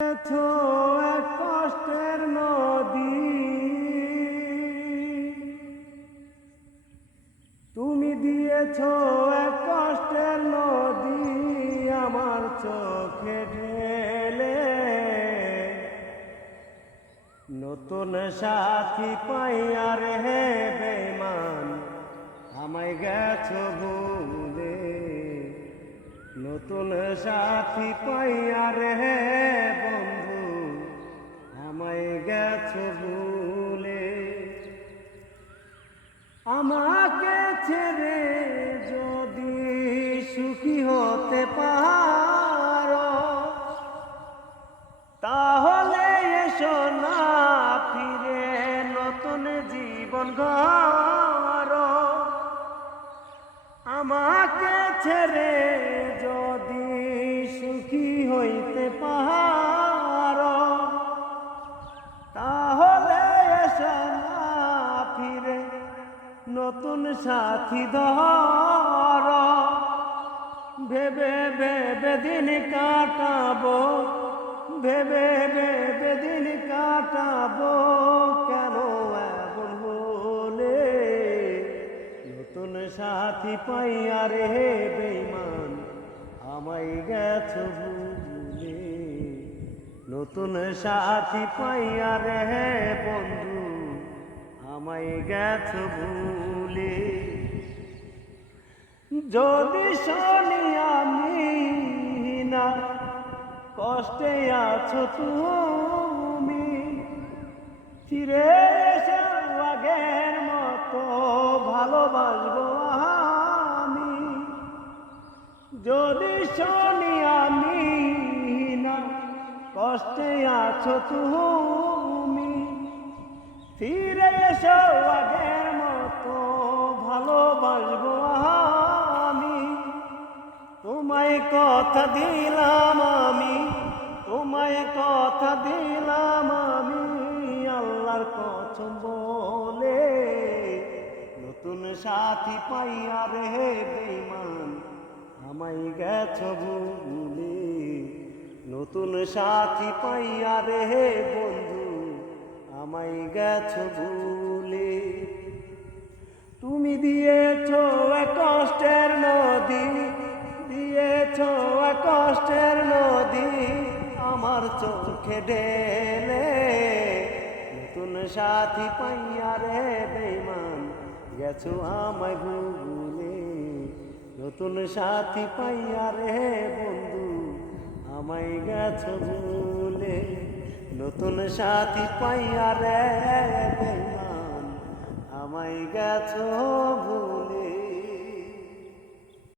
গেছো এক কষ্টের নদী, তুমি দিয়েছো এক কষ্টের নদী আমার চোখে ঢেলে। নতুন সাথী পাইয়া রে বেঈমান আমায় গেছো ভুলে। নতুন সাথী পাইয়া রে বন্ধু আমায় গেছো ভুলে। আমাকে ছেড়ে যদি সুখী হতে পারো, তাহলে এসো না ফিরে নতুন জীবন গড়ো। আমাকে ছেড়ে যদি সুখী হইতে পারো, তাহলে এসো না ফিরে নতুন সাথী ধরো। ভেবে ভেবে দিন কাটাবো, ভেবে ভেবে দিন কাটাবো, কেন এমন হলে। নতুন সাথী পাইয়া রে বেঈমান আমায় গেছো ভুলে। নতুন সাথী পাইয়া রে বন্ধু আমায় গেছো ভুলে। যদি শুনি আমি না কষ্টে আছো তুমি, ফিরে এসো আগের মতো ভালোবাসবো আমি। যদি শুনি আমি না কষ্টে আছো তুমি, ফিরে এসো আগের মতো ভালোবাসবো আমি। তোমায় কথা দিলাম আমি, তোমায় কথা দিলাম আমি আল্লাহর কসম বলে। নতুন সাথী পাইয়া রে বেঈমান আমায় গেছো ভুলে। নতুন সাথী পাইয়া রে বন্ধু আমায় গেছো ভুলে। তুমি দিয়েছো এক কষ্টের নদী, দিয়েছো এক কষ্টের নদী আমার চোখে ঢেলে। নতুন সাথী পাইয়া রে বেঈমান গেছো আমায় ভুলে। নতুন সাথী পাইয়া রে বন্ধু আমায় গেছো ভুলে। নতুন সাথী পাইয়া রে বেঈমান আমায় গেছো ভুলে।